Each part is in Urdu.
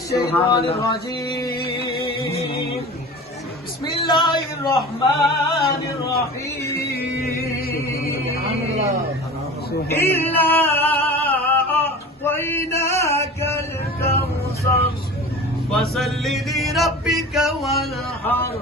الشيطان الرجيم. بسم الله الرحمن الرحيم. إلا أعطيناك الكوثر فصل لربك وانحر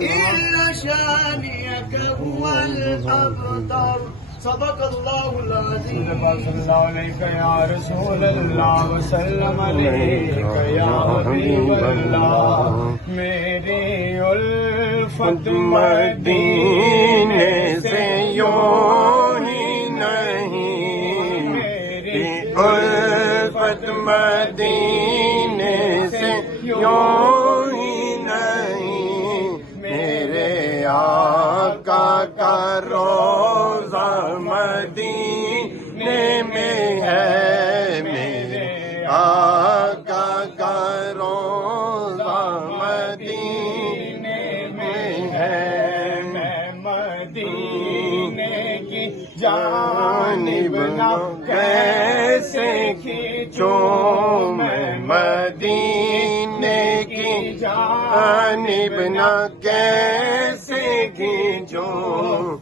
إن شانئك هو الأبتر. صدق الله العظيم. صلی اللہ علیہ یا رسول اللہ وسلم علیہ یا حبیب اللہ. میری الفت مدینے سے یوں ہی نہیں، میری الفت مدینے سے یوں ہی نہیں، میرے آقا کا روزہ مدینے میں ہے، میرے آقا کا روزہ مدینے میں ہے. میں مدینے کی جانب نہ کیسے کھینچوں، میں مدینے کی جانب نہ کیسے کھینچوں.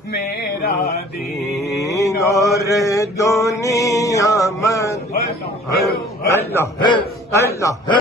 میرا دین اور دنیا میں اللہ ہے، اللہ ہے.